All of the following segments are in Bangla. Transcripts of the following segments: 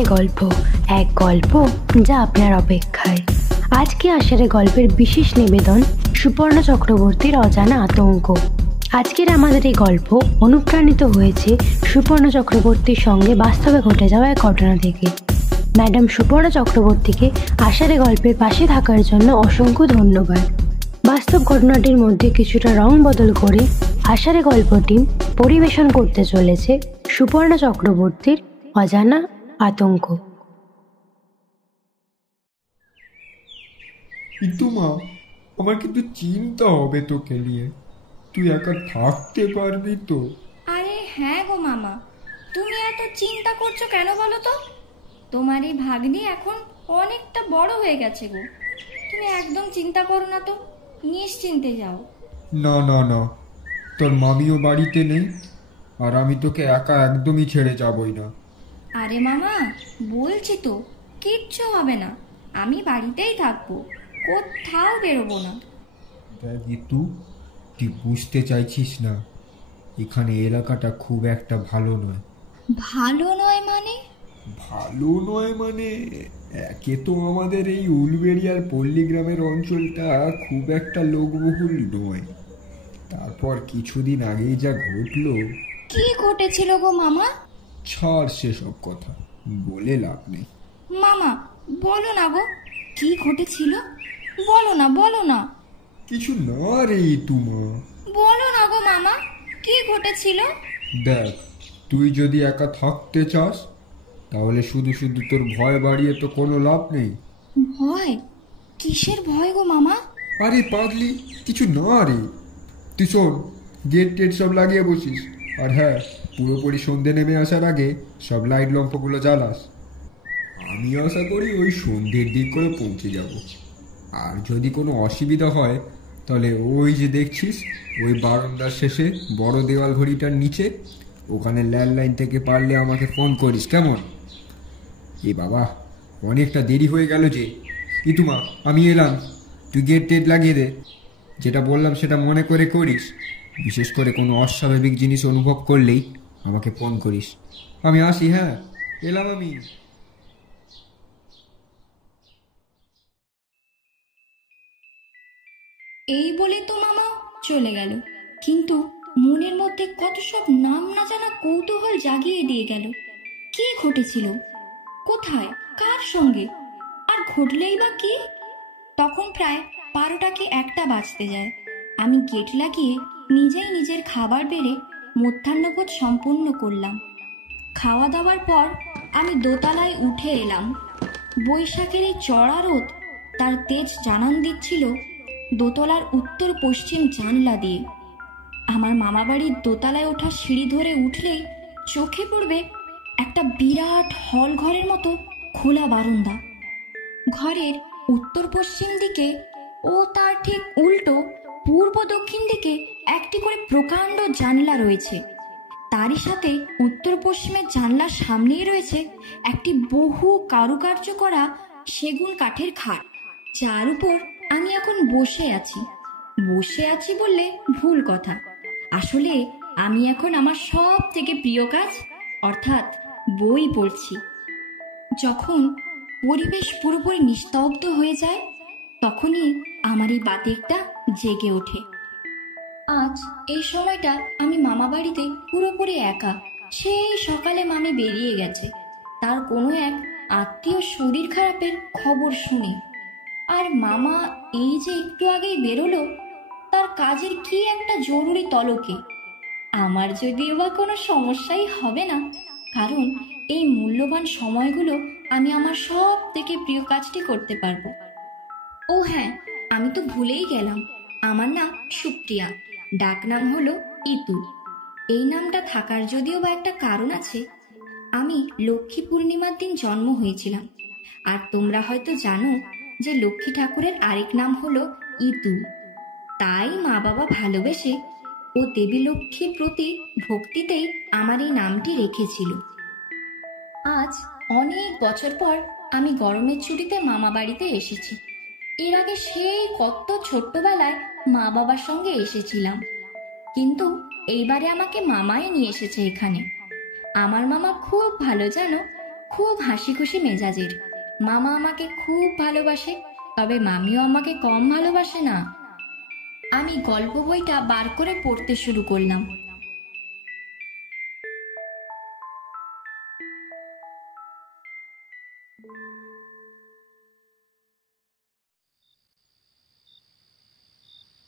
আষাঢ়ে গল্প, এক গল্প যা আপনার অপেক্ষায়। আজকে আষাঢ়ে গল্পের বিশেষ নিবেদন সুপর্ণ চক্রবর্তীর অজানা আতঙ্ক। আজকের আমাদের এই গল্প অনুপ্রাণিত হয়েছে সুপর্ণ চক্রবর্তীর সঙ্গে বাস্তবে ঘটে যাওয়া এক ঘটনা থেকে। ম্যাডাম সুপর্ণ চক্রবর্তীকে আষাঢ়ে গল্পের পাশে থাকার জন্য অসংখ্য ধন্যবাদ। বাস্তব ঘটনাটির মধ্যে কিছুটা রং বদল করে আষাঢ়ে গল্প টিম পরিবেশন করতে চলেছে সুপর্ণ চক্রবর্তীর অজানা আতঙ্ক। ইতুমা, আমার কিন্তু চিন্তা হবে তোকে নিয়ে। তুই একা থাকতে পারবি তো? আরে হ্যাঁ গো মামা, তুমি এত চিন্তা করছো কেন বলো তো? তোমার এই ভাগ্নি এখন অনেকটা বড় হয়ে গেছে গো। তুমি একদম চিন্তা করো না তো, নিশ্চিন্তে যাও। না না না, তোর মামিও বাড়িতে নেই, আর আমি তোকে একা একদমই ছেড়ে যাবই না। আরে মামা, বলছি তো কিচ্ছু হবে না, আমি বাড়িতেই থাকবো, কোথাও বেরোবো না। দেখ ইতু, তুই বুঝতে চাইছিস না, এখানে এলাকাটা খুব একটা ভালো নয়। ভালো নয় মানে? ভালো নয় মানে একে তো আমাদের এই উলবেড়িয়ার পল্লীগ্রামের অঞ্চলটা খুব একটা লোকবহুল নয়। তারপর কিছুদিন আগেই যা ঘটলো। কি ঘটেছিল গো মামা? ছাড় সেসব কথা, বলে লাভ নেই। মামা বলো না গো, কি ঘটেছিল? বলো না বলো না। কিছু না রে তুমা, বলো না গো মামা, কি ঘটেছিল? দেখ, তুই যদি একা থাকতে চাস তাহলে শুধু শুধু তোর ভয় বাড়িয়ে তো কোনো লাভ নেই। ভয়? কিসের ভয় গো মামা? আরে পাগলি, কিছু না রে। তুই শোন, গেট টেট সব লাগিয়ে বসিস, আর হ্যাঁ, পুরোপুরি সন্ধে নেমে আসার আগে সব লাইট লম্পগুলো জ্বালাস। আমি আশা করি ওই সন্ধ্যের দিক করে পৌঁছে যাব। আর যদি কোনো অসুবিধা হয় তাহলে ওই যে দেখছিস ওই বারান্দার শেষে বড় দেওয়াল ঘড়িটার নিচে, ওখানে ল্যান্ডলাইন থেকে পারলে আমাকে ফোন করিস, কেমন? এ বাবা, অনেকটা দেরি হয়ে গেল যে। ইতুমা, আমি এলাম, তুই গেট টেট লাগিয়ে দে। যেটা বললাম সেটা মনে করে করিস। বিশেষ করে কোনো অস্বাভাবিক জিনিস অনুভব করলেই আমাকে ফোন করিস। আমি আসি, হ্যাঁ, এলাম আমি। এই বলে তো মামা চলে গেল, কিন্তু মনের মধ্যে কত সব নাম না জানা কৌতূহল জাগিয়ে দিয়ে গেল। কি ঘটেছিল, কোথায়, কার সঙ্গে, আর ঘটলেই বা কি? তখন প্রায় 12টা কি 1টা বাজতে যায়। আমি গেট লাগিয়ে নিজেই নিজের খাবার বেড়ে মধ্যাহ্নভোজ সম্পূর্ণ করলাম। খাওয়া দাওয়ার পর আমি দোতলায় উঠে এলাম। বৈশাখের এই চড়া রোদ তার তেজ জানান দিচ্ছিল দোতলার উত্তর পশ্চিম জানলা দিয়ে। আমার মামাবাড়ির দোতলায় ওঠা সিঁড়ি ধরে উঠলেই চোখে পড়বে একটা বিরাট হল ঘরের মতো খোলা বারান্দা। ঘরের উত্তর পশ্চিম দিকে ও তার ঠিক উল্টো পূর্ব দক্ষিণ দিকে একটি করে প্রকাণ্ড জানলা রয়েছে। তারই সাথে উত্তর পশ্চিমের জানলার সামনেই রয়েছে একটি বহু কারুকার্য করা সেগুন কাঠের খাট, যার উপর আমি এখন বসে আছি। বসে আছি বললে ভুল কথা, আসলে আমি এখন আমার সব থেকে প্রিয় কাজ অর্থাৎ বই পড়ছি। যখন পরিবেশ পুরোপুরি নিস্তব্ধ হয়ে যায় তখনই আমার এই বাতিকটা জেগে ওঠে। আজ এই সময়টা আমি মামা বাড়িতে পুরোপুরি একা। সেই সকালে মামি বেরিয়ে গেছে তার কোনো এক আত্মীয় শরীর খারাপের খবর শুনে। আর মামা এই যে একটু আগেই বেরোলো, তার কাজের কি একটা জরুরি তলকে। আমার যদিও বা কোনো সমস্যাই হবে না, কারণ এই মূল্যবান সময়গুলো আমি আমার সব থেকে প্রিয় কাজটি করতে পারবো। ও হ্যাঁ, আমি তো ভুলেই গেলাম, আমার নাম সুপ্রিয়া, ডাক নাম হলো ইতু। এই নামটা থাকার যদিও বা একটা কারণ আছে। আমি লক্ষ্মী পূর্ণিমার দিন জন্ম হয়েছিলাম, আর তোমরা হয়তো জানো যে লক্ষ্মী ঠাকুরের আরেক নাম হলো ইতু। তাই মা বাবা ভালোবেসে ও দেবী লক্ষ্মীর প্রতি ভক্তিতেই আমার এই নামটি রেখেছিল। আজ অনেক বছর পর আমি গরমের ছুটিতে মামা বাড়িতে এসেছি। এর আগে সেই কত ছোট্টবেলায় মা বাবার সঙ্গে এসেছিলাম, কিন্তু এইবারে আমাকে মামাই নিয়ে এসেছে এখানে। আমার মামা খুব ভালো জানো, খুব হাসি খুশি মেজাজের। মামা আমাকে খুব ভালোবাসে, তবে মামিও আমাকে কম ভালোবাসে না। আমি গল্প বইটা বার করে পড়তে শুরু করলাম।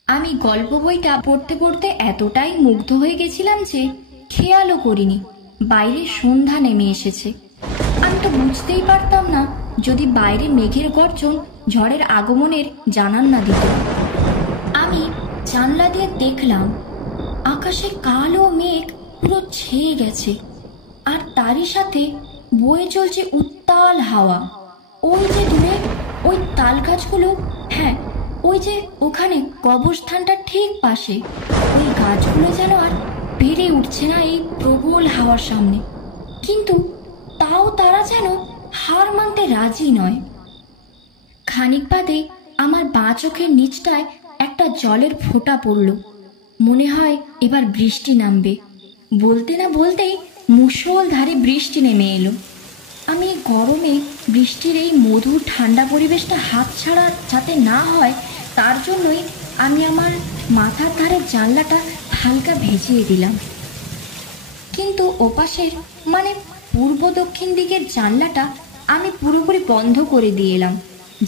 আমি গল্প বইটা পড়তে পড়তে এতটাই মুগ্ধ হয়ে গেছিলাম যে খেয়ালও করিনি বাইরে সন্ধ্যা নেমে এসেছে। আমি তো বুঝতেই পারতাম না যদি বাইরে মেঘের গর্জন ঝড়ের আগমনের জানান না দিত। আমি জানলা দিয়ে দেখলাম আকাশে কালো মেঘ পুরো ছেয়ে গেছে, আর তারই সাথে বয়ে চলছে উত্তাল হাওয়া। ওই যে দূরে ওই তাল গাছগুলো, হ্যাঁ ওই যে ওখানে কবরস্থানটা ঠিক পাশে, ওই গাছগুলো যেন আর বেড়ে উঠছে না এই প্রবল হাওয়ার সামনে, কিন্তু তাও তারা যেন হার মানতে রাজি নয়। খানিক বাদে আমার বাঁ চোখের নিচটায় একটা জলের ফোঁটা পড়ল। মনে হয় এবার বৃষ্টি নামবে। বলতে না বলতেই মুষলধারে বৃষ্টি নেমে এলো। আমি গরমে বৃষ্টির এই মধুর ঠান্ডা পরিবেশটা হাতছাড়া যাতে না হয় তার জন্যই আমি আমার মাথার ধারের জানলাটা হালকা ভেজিয়ে দিলাম। কিন্তু ওপাশের মানে পূর্ব দক্ষিণ দিকের জানলাটা আমি পুরোপুরি বন্ধ করে দিয়ে এলাম,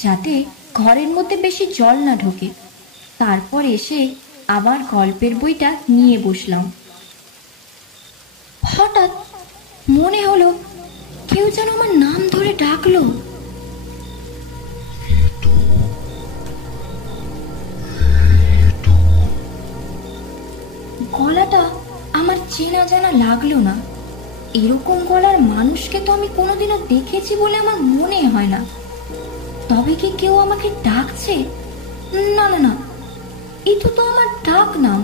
যাতে ঘরের মধ্যে বেশি জল না ঢোকে। তারপর এসে আবার গল্পের বইটা নিয়ে বসলাম। হঠাৎ মনে হলো কেউ যেন আমার নাম ধরে ডাকলো। গলাটা আমার চেনা জানা লাগলো না। এরকম গলার মানুষকে তো আমি কোনোদিনও দেখেছি বলে আমার মনে হয় না। তবে কি কেউ আমাকে ডাকছে? না না না, এটা তো আমার ডাক নাম।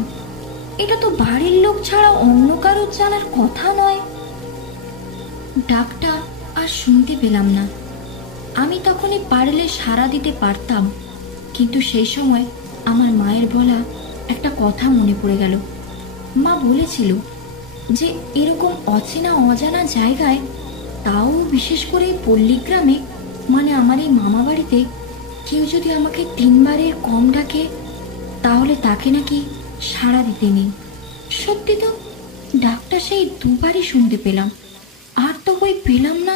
এটা তো বাড়ির লোক ছাড়া অন্য কারোর জানার কথা নয়। ডাকটা আর শুনতে পেলাম না। আমি তখনই পারলে সাড়া দিতে পারতাম, কিন্তু সেই সময় আমার মায়ের বলা একটা কথা মনে পড়ে গেল। মা বলেছিল যে এরকম অচেনা অজানা জায়গায়, তাও বিশেষ করে পল্লীগ্রামে, মানে আমার এই মামা বাড়িতে, কেউ যদি আমাকে 3 বারের কম ডাকে তাহলে তাকে নাকি সাড়া দিতে নেই। সত্যি তো, ডাকটা সেই 2 বারই শুনতে পেলাম, আর তো কই পেলাম না।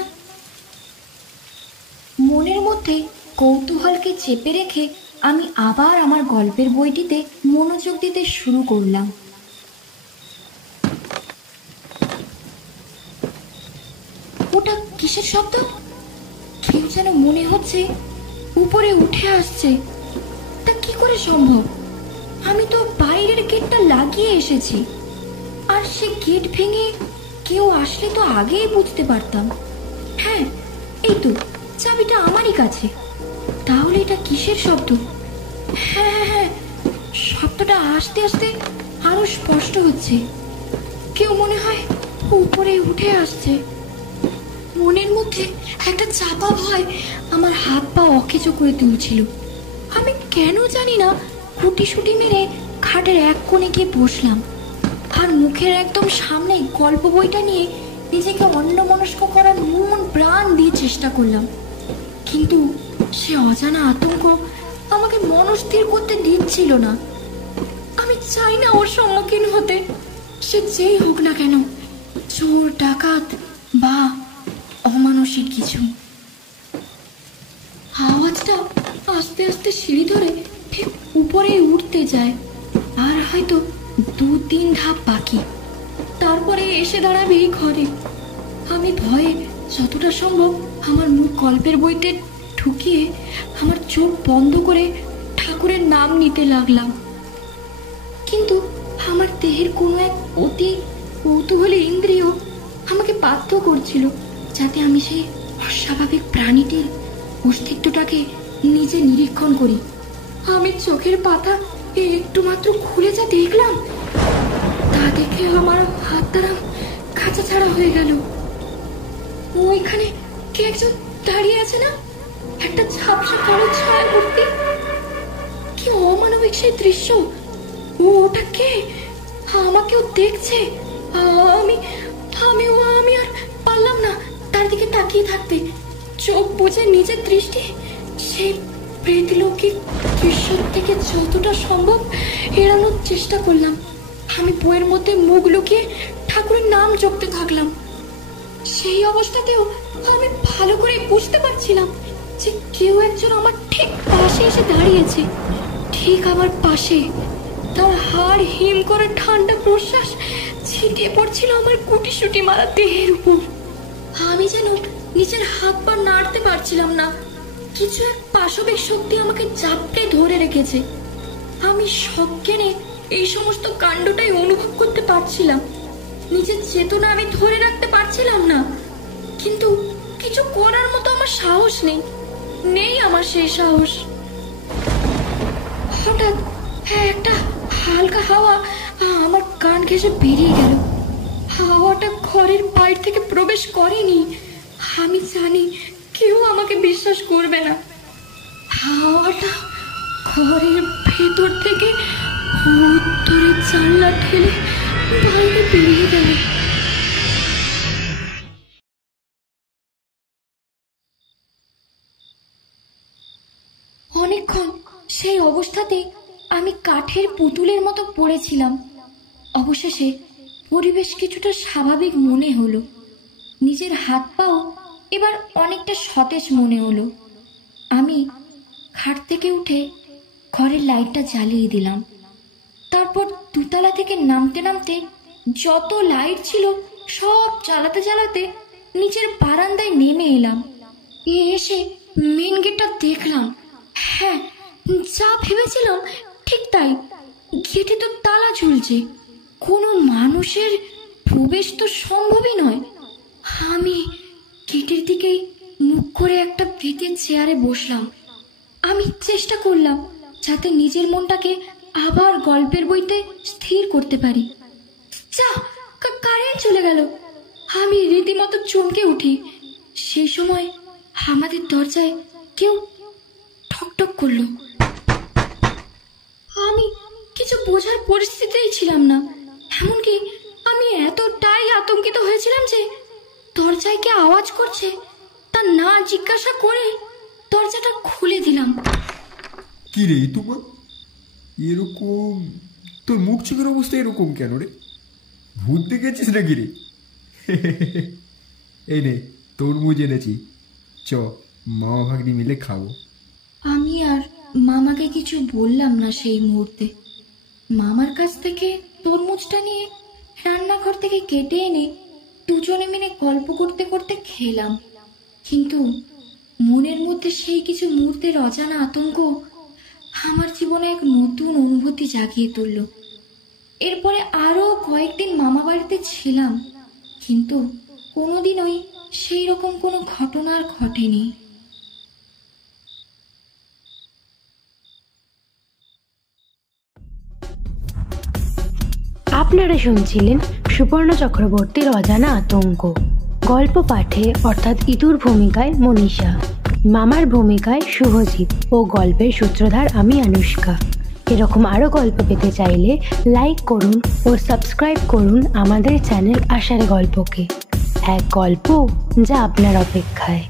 মনের মধ্যে কৌতূহলকে চেপে রেখে আমি আবার আমার গল্পের বইটিতে মনোযোগ দিতে শুরু করলাম। ওটা কিসের শব্দ? কেউ যেন মনে হচ্ছে উপরে উঠে আসছে। তা কি করে সম্ভব? আমি তো বাইরের গেটটা লাগিয়ে এসেছি, আর সে গেট ভেঙে কেউ আসলে তো আগেই বুঝতে পারতাম। হ্যাঁ, এই তো চাবিটা আমারই কাছে। তাহলে এটা কিসের শব্দ? হ্যাঁ হ্যাঁ হ্যাঁ, শব্দটা আস্তে আস্তে আরো স্পষ্ট হচ্ছে। কেউ মনে হয় উপরে উঠে আসছে। মনের মধ্যে একটা চাপা ভয় আমার হাত পা অকেজো করে তুলছিল। আমি কেন জানি না গুটিসুটি মেরে খাটের এক কোণে গিয়ে বসলাম, আর মুখের একদম সামনে গল্প বইটা নিয়ে নিজেকে অন্যমনস্ক করার মন প্রাণ দিয়ে চেষ্টা করলাম। কিন্তু সে অজানা আতঙ্ক আমাকে মনস্থির করতে দিচ্ছিল না। আমি চাই না ওর সম্মুখীন হতে, সে যেই হোক না কেন, চোর ডাকাত বা অমানসিক কিছু। আওয়াজটা আস্তে আস্তে সিঁড়ি ধরে ঠিক উপরে উঠতে যায়, আর হয়তো 2-3 ধাপ বাকি, তারপরে এসে দাঁড়াবে এই ঘরে। আমি ভয়ে যতটা সম্ভব আমার মুখ গল্পের বইতে ঢুকিয়ে আমার চোখ বন্ধ করে ঠাকুরের নাম নিতে লাগলাম। কিন্তু আমার দেহের কোনো এক অতি কৌতূহলী ইন্দ্রিয় আমাকে বাধ্য করছিল যাতে আমি সেই অস্বাভাবিক প্রাণীটির অস্তিত্বটাকে নিজে নিরীক্ষণ করি। আমি চোখের পাতা একটু মাত্র খুলে যা দেখলাম, তা দেখে আমার হাত দ্বারা কাঁচা ছাড়া হয়ে গেল। ওইখানে কে একজন দাঁড়িয়ে আছে না, একটা ঝাপসা কালো ছায়া ভর্তি। কি অমানবিক সেই দৃশ্য! ওটা কে? আমাকেও দেখছে। আমি আর পারলাম না তার দিকে তাকিয়ে থাকতে চোখ বুজে নিজের দৃষ্টি সেই প্রেতলৌকিক দৃশ্য থেকে যতটা সম্ভব এড়ানোর চেষ্টা করলাম। আমি বইয়ের মধ্যে মুখ লুকিয়ে ঠাকুরের নাম জপতে থাকলাম। সেই অবস্থাতেও আমি ভালো করে বুঝতে পারছিলাম যে কেউ একজন আমার ঠিক পাশে এসে দাঁড়িয়েছে, ঠিক আমার পাশে। তার হাড় হিম করে ঠান্ডা প্রশ্বাস ছিটিয়ে পড়ছিল আমার কুটিসুটি মারা দেহের উপর। আমি যেন নিজের হাত পা নাড়তে পারছিলাম না। কিছু এক পাশবিক শক্তি আমাকে চাপড়ে ধরে রেখেছে। আমি সজ্ঞানে এই সমস্ত কাণ্ডটাই অনুভব করতে পারছিলাম। নিজের চেতনা আমি ধরে রাখতে পারছিলাম না, কিন্তু কিছু করার মতো আমার সাহস নেই আমার সেই সাহস। হঠাৎ একটা হালকা হাওয়া আমার কান ঘেঁষে বেরিয়ে গেল। হাওয়াটা ঘরের বাইরে থেকে প্রবেশ করেনি। আমি জানি কেউ আমাকে বিশ্বাস করবে না। হাওয়াটা ঘরের ভেতর থেকে উত্তরের জানলা ঠেলে বাইরে বেরিয়ে গেল। অনেকক্ষণ সেই অবস্থাতে আমি কাঠের পুতুলের মতো পড়েছিলাম। অবশেষে পরিবেশ কিছুটা স্বাভাবিক মনে হলো। নিজের হাত পাও এবার অনেকটা সতেজ মনে হলো। আমি খাট থেকে উঠে ঘরের লাইটটা জ্বালিয়ে দিলাম। তারপর দুতলা থেকে নামতে নামতে যত লাইট ছিল সব জ্বালাতে জ্বালাতে নিচের বারান্দায় নেমে এলাম। এসে মেন গেটটা দেখলাম। হ্যাঁ, যা ভেবেছিলাম ঠিক তাই। গেটে তো তালা ঝুলছে, কোনো মানুষের প্রবেশ তো সম্ভবই নয়। আমি গেটের দিকেই মুখ করে একটা বেতের চেয়ারে বসলাম। আমি চেষ্টা করলাম যাতে নিজের মনটাকে আবার গল্পের বইতে স্থির করতে পারি। যা, কারেন্ট চলে গেল। আমি রীতিমতো চমকে উঠি। সেই সময় আমাদের দরজায় কেউ ঠকঠক করলো। আমি কিছু বোঝার পরিস্থিতিতেই ছিলাম না। এমনকি আমি এতটাই আতঙ্কিত হয়েছিলাম যে দরজায় কে আওয়াজ করছে তা না জিজ্ঞাসা করে দরজাটা খুলে দিলাম। কি রে তোমার এরকম, তোর মুখ চোখের অবস্থা এরকম কেন রে? ভূত দেখেছিস নাকি রে? এই নে তরমুজ এনেছি, চ মামা ভাগ্নি মিলে খাবো। আমি আর মামাকে কিছু বললাম না সেই মুহূর্তে। মামার কাছ থেকে তরমুজটা নিয়ে রান্নাঘর থেকে কেটে এনে দুজনে মিলে গল্প করতে করতে খেলাম। কিন্তু মনের মধ্যে সেই কিছু মুহূর্তের অজানা আতঙ্ক আমার জীবনে এক নতুন অনুভূতি জাগিয়ে তুলল। এরপরে আরো কয়েকদিন মামা বাড়িতে ছিলাম, কিন্তু কোনোদিনই সেই রকম কোনো ঘটনা আর ঘটেনি। আপনারা শুনছিলেন সুপর্ণ চক্রবর্তীর অজানা আতঙ্ক। গল্প পাঠে অর্থাৎ ইতুর ভূমিকায় মনীষা, মামার ভূমিকায় শুভজিৎ ও গল্পের সূত্রধার আমি আনুষ্কা। এরকম আরও গল্প পেতে চাইলে লাইক করুন ও সাবস্ক্রাইব করুন আমাদের চ্যানেল আষাঢ়ে গল্পকে। এক গল্প যা আপনার অপেক্ষায়।